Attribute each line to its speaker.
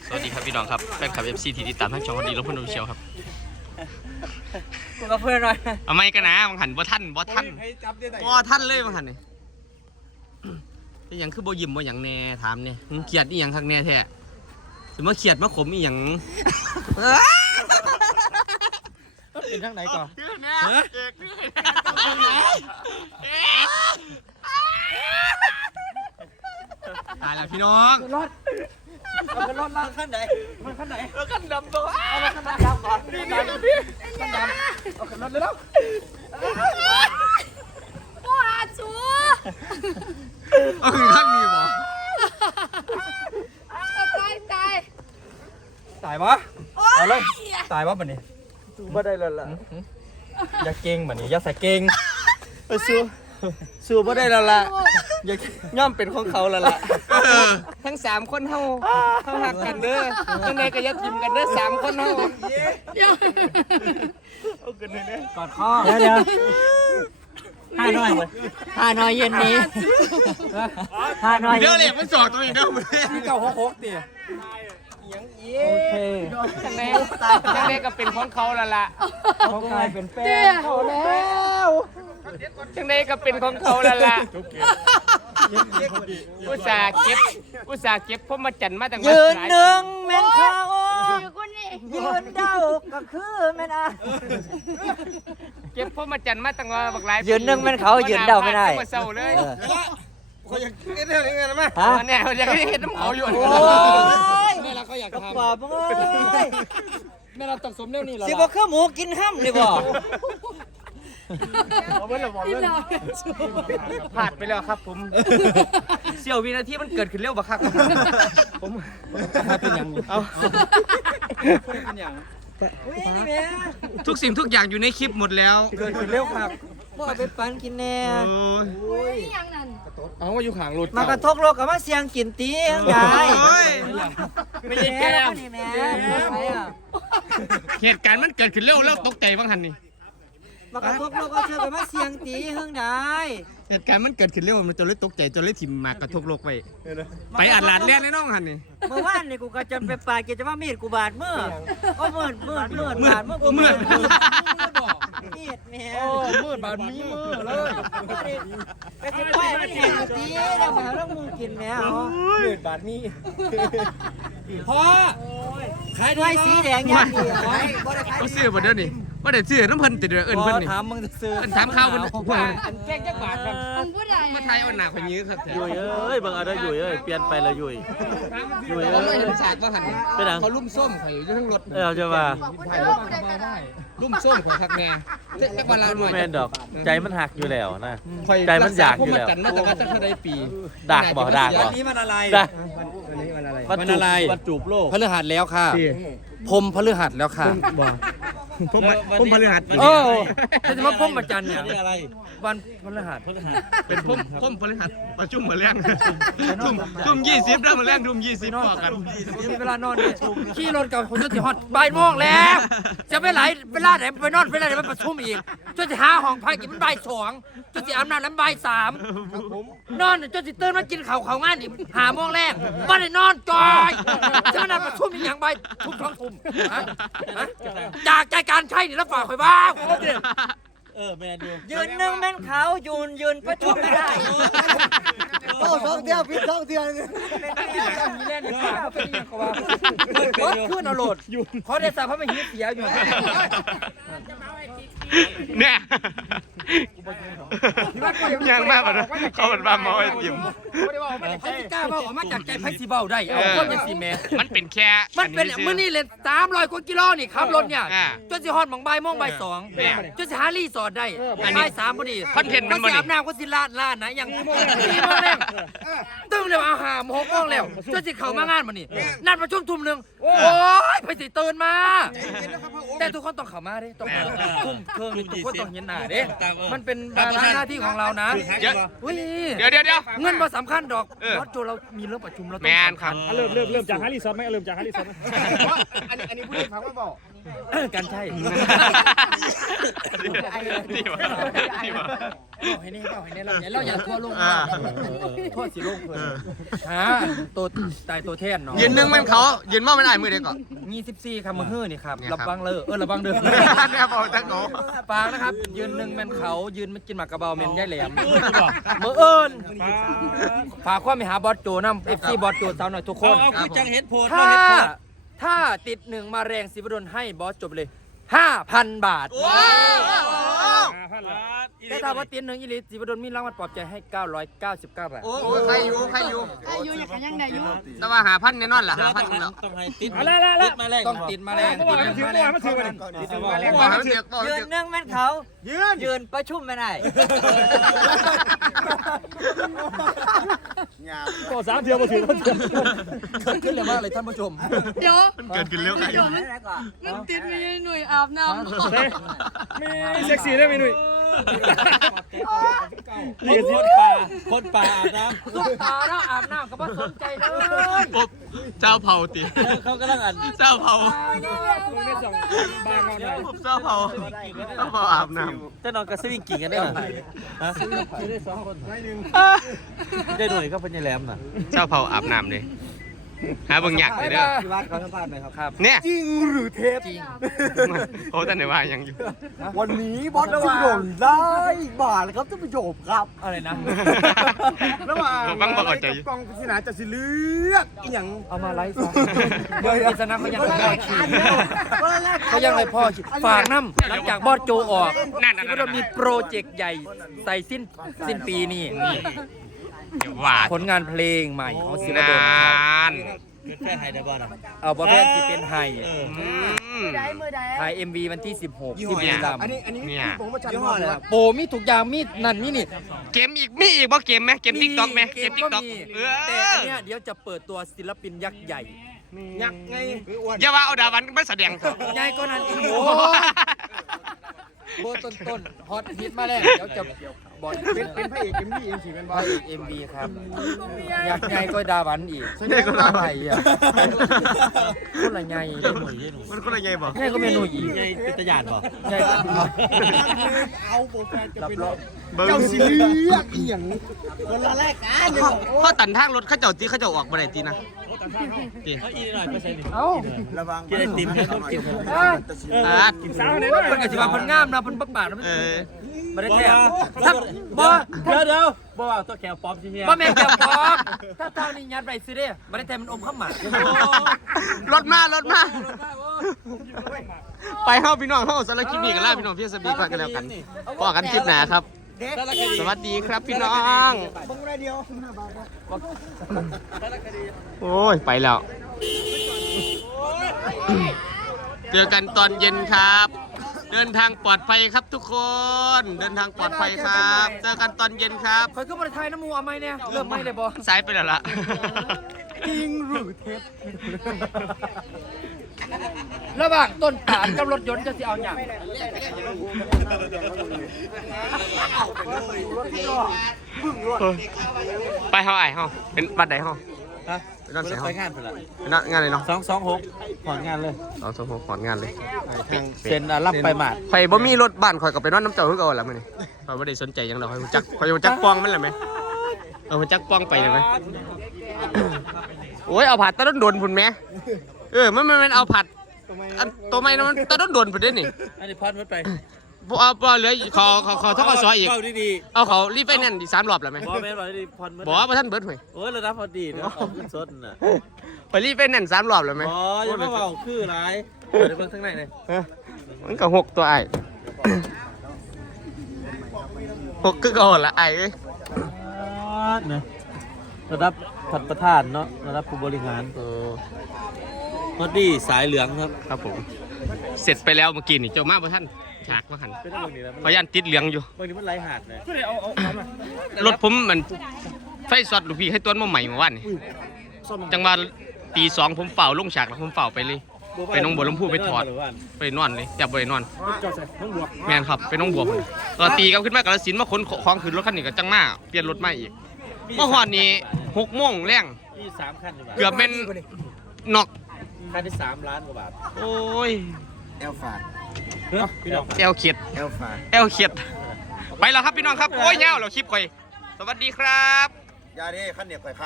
Speaker 1: สวัสดีครับพี่น้องครับแฟนคลับ FC ที่ติดตามทั้งช่องวันดีและเพื่อนดูเชียวครับ
Speaker 2: กูกับเพื่อนหน่อย
Speaker 1: เอาไม่กันนะบังหันบ่ท่านเลยบังหันนี่เป็นอย่างคือบ่ยิ้มบ่อย่างแน่ถามเนี่ยเขียดอีหยังคักแน่แท้สิมาเขียดมาขมอีหยัง
Speaker 2: เป็นทางไหนก่อน
Speaker 1: ตายแล้วพี่น้อง
Speaker 2: รถเอาไปรถล่างขั้นไหนมันขั้นไหนขั้นดำตัวเอามาขั้นดำก่อนนี่ขั้นดำเอาขึ้นรถเลยแล้ว
Speaker 3: กูหาชู
Speaker 1: เอาคือข้างนี้บ่
Speaker 3: ตาย
Speaker 2: ตายวะเอาเลยตายวะบัดนี้บ่ได้แล้วล่ะอย่าเก่งบัดนี้อย่าใส่เก่งสู้บ่ได้แล้วล่ะอย่าย่อมเป็นของเขาแล้วล่ะทั้ง3คนเฮาหักกันเด้อจังได๋ก็อย่าทิ่มกันเด้อ3คนเฮาเอากันเลยนะกอดคอเดี๋ยวห้าหน่อยเย็นนี้ห้าหน่อย
Speaker 1: เดี๋ยวเลยมันสอดตัวเองเด้อมื้อ
Speaker 2: นี่966ติยังอีโอเคจังได๋ก็เป็นของเขาแล้วล่ะเขากลายเป็นแฟนเขาแล้วจังได๋ก็เป็นของเขาแล้วล่ะอุตส่าห์เก็บพมจันทร์มาตั้งยืนหนึ่งแม่นเขา
Speaker 3: อยู่คนนี้
Speaker 2: ยืนเดาก็คือแม่นเก็บพมจันทร์มาตั้งบักหลายยืนหนึ่งแม่นเขายืนเดาไม่ได้เศร้าเลยเขาอยากเห็นอะไรกันมั้ยเนี่ยเขาอยากเห็นน้ำเขาอยู่แม่เราเขาอยากทำป่าบ้ยแม่เราตักสมเร็วนี่หรอสิบ่คือหมูกินห้ำเลยบ่ผ่านไปแล้วครับผมเสี้ยววินาทีมันเกิดขึ้นเร็วบักคักผมเป็นอย่างนี้เอาเป็นอย่าง
Speaker 1: ทุกสิ่งทุกอย่างอยู่ในคลิปหมดแล้ว
Speaker 2: เกิดขึ้นเร็วครับพ่อไปปันกินแน่
Speaker 3: ยังนั่น
Speaker 1: เอาว่าอยู่ข้างรถ
Speaker 2: มากระทกโลกกับมาเสียงกินตีไงไม่ใช่แก้ม
Speaker 1: เหตุการณ์มันเกิดขึ้นเร็วแล้วตกใจบ้างหันนี่
Speaker 2: มากระทกโลกกับเชื่อกับมาเสียงตีเฮืองได้
Speaker 1: เหตุการณ์มันเกิดขึ้นเร็วมันจนเลยตกใจจนเลยถิ่มมากระทกโลกไปอัดหลาดเลี้ยนในน้องหันนี่
Speaker 2: เมื่อวานนี่กูก็จนไปปาดเกจะว่ามีดกูบาดมือโอ้มืดบาดมือมีดแม่โอ้มืดบาดมีมือเลยไปกินไปมันแห้งตีเดี๋ยวมาแล้วมึงกินแม่เอามืดบาดมีพ่อขายด้วยสีแดงอย่างเดียว
Speaker 1: เขาซื้อบ่เดี๋ยวนี้ว่าเดี๋ยวซื้อน้ำเพิ่นติดเอิ้นเพิ่นนี่
Speaker 2: ถามมึงจะซื้อ
Speaker 1: ถามข้าวเพิ่น
Speaker 2: อันแกงจักบาทครับ
Speaker 3: มึงพูดอะไร
Speaker 1: มาไทยเอาหน้าคนยื้อครับ
Speaker 4: ยุยเอ้ยบางอะไรยุยเอ้ยเปลี่ยนไปแล้วยุย
Speaker 1: เอ้ยฉากว่าหันเขาลุ่มส้มข่อยอยู่ทั้งรถ
Speaker 4: จะว่า
Speaker 1: ลุ่มส้มข่อยคักแน่จักวันละหน่อย
Speaker 4: แม่นดอกใจมันหักอยู่แล้วนะ
Speaker 1: ใจมันอยากอยู่แล้วมาแต่ว่าจักได้ปี
Speaker 4: ดักบ่
Speaker 2: วันนี้มันอะไร
Speaker 4: วันอะไรวันจูบโลก
Speaker 2: พฤหัสแล้วค่ะพรมพฤหัสแล้วค่ะ
Speaker 1: พุ่มพฤหัส
Speaker 2: จะมาพรมประจันเนี่ย
Speaker 4: อะไร
Speaker 2: วันพฤหัส
Speaker 1: เป็นพุ่มพฤหัสประชุมมาแรงทุ่ม20แล้วมาแรงทุ่ม20พอกัน
Speaker 2: มีเวลานอนขี่รถกับคนจะสิฮอตบ่ายโมงแล้วจะไปไหนเวลาไหนไปนอนเวลาไหนไปประชุมอีกจนจะหาห้องพักกินมันบ่าย2จนจะอาบน้ำแล้วบ่าย3นอนจนจะตื่นมากินข้าวงานอีก5 โมงแรกไม่ได้นอนจอยจะมานั่งประชุมอีกอย่างบ่ายทุ่ม2 ทุ่มจากใจการใช่นี่แล้วฝากคอยบ้าง
Speaker 4: แม่ดู
Speaker 2: ยืนหนึ่งแม่นเขายืนประชุมไม่ได้โอ้2 เที่ยวผิด2 เที่ยวมีเล่นดีกว่าเป็นยังเขาว่าขึ้นเอาโหลดขอเดชะพระมหิเสียอยู่
Speaker 1: เนี่ยยังมากกว่าเขาเป็นบ้ามาไอ้ติ่ม
Speaker 2: เขาจะกล้าบอกออกมาจากใจไพซีเบลได้เอาคนอย่าง4 เมตร
Speaker 1: มันเป็นแค่
Speaker 2: มันเป็นมื้อนี้เลย300 กว่ากิโลนี่ขับรถเนี่ยจนสิฮอดหม่องบ่ายโมงบ่าย2จนสิหารีสอร์ทได้บ่าย3พอดี
Speaker 1: คอนเทนต์มันบ่
Speaker 2: นี่อาบน้ำก็สิลาดนะอย่าง4 โมงแล้วตึ้งเลยเอา5 โมง6 โมงแล้วจนสิเข้ามางานมื้อนี้นัดประชุมทุ่มนึงโอ้ยไปสิตื่นมาแต่ทุกคนต้องเข้ามาเด้ต้องทุ่มเครื่องทุกคนต้องเห็นหน้าเด้มันเป็นหน้าที่ของเรานะ
Speaker 1: เดี๋ยว
Speaker 2: เงินบ่สำคัญดอกเพราะเรามีเรื่องประชุมเราต้อง
Speaker 1: แมนครับ
Speaker 5: เริ่มจากฮาริซอนไหมเริ่มจากฮาริซอนไหม
Speaker 2: อันนี้พูดให้ฟังว่าบอกกันใช่
Speaker 1: ดีวะดีวะ
Speaker 2: บอกให้นี่เราอย่าทั่วลงทั่วสิลงเพิ่นตัวตายตัวแทนเนาะ
Speaker 1: ยืนหนึ่งมันเขายืนมอมันอายมือเด็กก่อน
Speaker 2: 24ครับมื้อฮื้อนี่ครับ
Speaker 1: เนี่ยครั
Speaker 2: ระ
Speaker 1: บ
Speaker 2: วังเลยระวังเด้อ
Speaker 1: เนี่ยบอกตั้งโง่
Speaker 2: ปางนะครับยืนหนึ่งแม่นเขายืนมันกินหมากกระเบาแม่นย่ายแหลมมื้อเอิ้นฝากความไปหาบอสโจนำ FC บอสโจสาวหน่อยทุกคน
Speaker 4: เอาคือจังเห็ดโพด
Speaker 2: ถ้าติด1มาแรงศิวดลให้บอสจบเลย 5,000 บาท แต่ถ้าว่าติด1อีหลีศิวดลมีรางวัลปลอบใจให้ 999 บาท
Speaker 1: โอ้ใครอยู่
Speaker 3: อายุอยากยังไงอยู่
Speaker 1: แต่ว่า5,000แน่นอนล่ะ5,000เนาะ
Speaker 4: ต้องให้ติด
Speaker 2: ติดมาแรงต้องติดมาแรงติดมาแรงติดมาแรง
Speaker 1: ว่ามันเด็กบอก
Speaker 5: ยืนนึ่งแม่นเขายืนประชุมไม่ได้
Speaker 2: ก็3เที่ยวมาถึงเกิดขึ้นเลยมากเลยท่านผู้ชม
Speaker 3: เดี๋ยว
Speaker 1: มันเกิดขึ้นเร็วกัน
Speaker 3: มันติดมีหน่วยอาบน้ำ
Speaker 2: เซ็กซี่ได้ไหมหนุ่ย
Speaker 4: นี่คนป่าอาบน้
Speaker 2: สุดตาแล้วอาบน้ำก็บ่สนใจเลย
Speaker 1: ปุ๊บเจ้าเผาติ
Speaker 4: ำเขากำลังอ่าน
Speaker 1: เจ้าเผา
Speaker 2: บางหน่อย
Speaker 1: ปุ๊บเจ้าเผาอาบน้
Speaker 4: จะนอนกับสวิงกิ่งกันได้หรอได้หน่วยก็เป็นยายแหลมน่ะ
Speaker 1: ำเจ้าเผาอาบน้ำเลยหาเบิ่งยากเลยเด้อ
Speaker 5: ที่วัดเขาสัมภาษณ์ไหมครับ
Speaker 1: เนี่ย
Speaker 5: จริงหรือเทป
Speaker 1: โอ้แต่ไหนว่ายังอยู่
Speaker 5: วันนี้บอสจะโดนได้บาทครับท่านผู้ชมครับ
Speaker 2: อะไรนะ
Speaker 5: ระหว่าง
Speaker 1: บังบอกใจอยู่
Speaker 5: กองพิศนาจะสิเลือกอีหยัง
Speaker 2: เอามาไลฟ์ซะเดี๋ยวพิจารณาเขายังไม่พอคิวเขายังไม่พอคิวฝากน้ำหลังจากบอสโจออก
Speaker 1: นั่น
Speaker 2: ที่เรามีโปรเจกต์ใหญ่ใส่สิ้นปีนี่
Speaker 1: หวาด
Speaker 2: ผลงานเพลงใหม่ของศิล
Speaker 1: นา
Speaker 2: ดลครับ
Speaker 1: น
Speaker 4: แค่ไฮเดบอล
Speaker 2: เอาประเภทที่เป็นไฮ
Speaker 3: ได้มือได้
Speaker 2: ถ่าย MV วันที่ 16 ที่บุรีรัมย์
Speaker 5: อันนี้
Speaker 1: เนี่ย
Speaker 5: ผมประชันยี่ห้อเลยครับ
Speaker 2: โปรมีทุกอย่างมีนั่นมีนี่
Speaker 1: เกมอีกมีอีกบ่เกมไหมเกมติ๊กต็อกไหมเกมติ๊กต็อก
Speaker 2: แต่อันเนี้ยเดี๋ยวจะเปิดตัวศิลปินยักษ์ใหญ่
Speaker 5: ยักษ์ไงอ้วน
Speaker 1: อย่าว่าเอาดาวันมาแสดงเถอะ
Speaker 2: ใหญ่ก็นั่นอีกโอ้โบต้นฮอตฮิตมาแล้วเดี๋ยวจะบอล
Speaker 5: เป็นพระเอกเอ็มวีเอ็มสี่เป็น
Speaker 2: พระเอก MV ครับยักษ์ใหญ่ก็ดาวันอีก
Speaker 1: เนี่ยก็ละ
Speaker 2: ใหญ่อะคนละใหญ่เลย
Speaker 1: มันคนละไงบ่
Speaker 2: ใหญ่ก็เมนูอีก
Speaker 4: ยายเป็นตะยานบ่
Speaker 2: ใหญ่
Speaker 5: เอาโปรแกรมจะ
Speaker 2: รับ
Speaker 5: เป็น
Speaker 2: รอง
Speaker 5: เจ้าสิเลือกอีหยังคนละแรกกัน
Speaker 1: เขาตันทางรถเขาเจ้าตีเขาเจ้าออกบ่ได้ตีนะตี
Speaker 4: เขาอีหน่อยไปใส่หนึ่ง
Speaker 2: เอ้า
Speaker 5: ระวัง
Speaker 4: กินไอติมต้องกิน
Speaker 1: อาด
Speaker 2: เพิ่นก็สิว่าเพิ่นงามนะเพิ่นปักปากนะ
Speaker 1: เออ
Speaker 2: บ่ได้แท้ถ้าบ่
Speaker 4: เดี๋ยวบ่เอาตัวแขวป๊อปที่เฮีย
Speaker 2: บ่แม่นแก้วปลอมถ้าทางนี้ยัดไว้ซื้อเด้บ่ได้แท้มันอมข้าวหมาก
Speaker 1: รถมารถมาไปเฮาพี่น้องเฮาสารบคลิปนี้กันแล้วพี่น้องพี่สบีก่อนกันแล้วกันพอกันคลิปหน้าครับ สวัสดีครับพี่น้อง
Speaker 5: บังไรเดียว
Speaker 1: โอ้ย ไปแล้ว เจอกันตอนเย็นครับ เดินทางปลอดภัยครับทุกคน เดินทางปลอดภัยครับ เจอกันตอนเย็นครับ
Speaker 2: ข่อยก็บ่ได้ทายน้ำมูเอาไหมเนี่ยเริ่มไหมเลยบ่
Speaker 1: สายไปแล้วล่ะ
Speaker 5: จริงหรือเทป
Speaker 2: ระหว่างต้นตาลกับรถยนต์จะสิเอาหยัง
Speaker 1: ไปเฮาไอ้เฮาเป็นบัดใดเฮา
Speaker 4: ฮะ
Speaker 1: เป็นนอนเสียเฮา
Speaker 4: ไปงานไปละ
Speaker 1: เป็นงานเลยเนาะ
Speaker 4: 226ผ่อนงานเลย
Speaker 1: 226ขอนงานเลย
Speaker 4: เซ็นรับไปหมาด
Speaker 1: ข่อยบ่มีรถบ้านข่อยก็ไปนอนน้ำเจ้าคือเก่าล่ะมื้อนี้ข่อยบ่ได้สนใจหยังดอกข่อยรู้จักปองมันแหละแม่รู้จักปองไปเลยไหม โอ้ยเอาผัดตะโดนพุ่นแม่มันเอาผัดอันตัวใหม่มันตะโดนพุ่นเด้นี่
Speaker 4: อันนี้ผ่อนหมดไป
Speaker 1: บ่เหลือขอทกสอีก
Speaker 4: เฝ้าดี
Speaker 1: เอาเขารีไฟแนนซ์อีก3รอบแล้วไหม
Speaker 4: ๆบ่แม่นบ่ดีผ่อนหมด
Speaker 1: บ่ว่าท่านเบิดห่วย
Speaker 4: โอ้ยระดับพอดีเนาะเอาขึ้นสดน่ะ
Speaker 1: ไปรีไฟแนนซ์3รอบแล้วไหม
Speaker 4: อ๋ออย่ามาเว้าคือหลายเดี๋ยวเบิ่งข้างในเลย
Speaker 1: มันก็6ตัวไอ้6คือเก่าละไอ้เอ้ย
Speaker 4: นะระดับท่านประธานเนาะระดับผู้บริหารพอดีสายเหลืองครับ
Speaker 1: ครับผมเสร็จไปแล้วเมื่อกี้นี่เจ้ามาบ่ท่านฉากว่าหัน
Speaker 4: เป็นเรื่องนี้แล้ว
Speaker 1: พยานติดเหลืองอยู่
Speaker 4: บางทีมันไหลหาดเลย
Speaker 1: รถผมมันไฟสอดลูกพี่ให้ต้นมาใหม่เมื่อวานนี่จังหวะตี 2ผมเฝ้าลงฉากแล้วผมเฝ้าไปเลย ไปน้องบัวลำพูไปถอด ไปนอนเลยจับไปนอนแม่นครับไปน้องบัวผมก็ตีกลับขึ้นมากระสินธุ์มาขนของขึ้นรถคันนี้ก็จังมาเปลี่ยนรถมาอีกเมื่อวานนี้6 โมงแรง
Speaker 4: ที่3คันอยู่บาท
Speaker 1: เกือบเป็นนอก
Speaker 4: คันที่3 ล้านกว่าบาท
Speaker 1: โอ้ย
Speaker 5: เอลฟาด
Speaker 4: พี่น้อง
Speaker 1: แอลเขียด
Speaker 5: เอลฟาด
Speaker 1: แอลเขียดไปแล้วครับพี่น้องครับโอ้ยเงาแล้วคลิปข่อยสวัสดีครับ
Speaker 5: ยาดิขั้นเหนียวไข่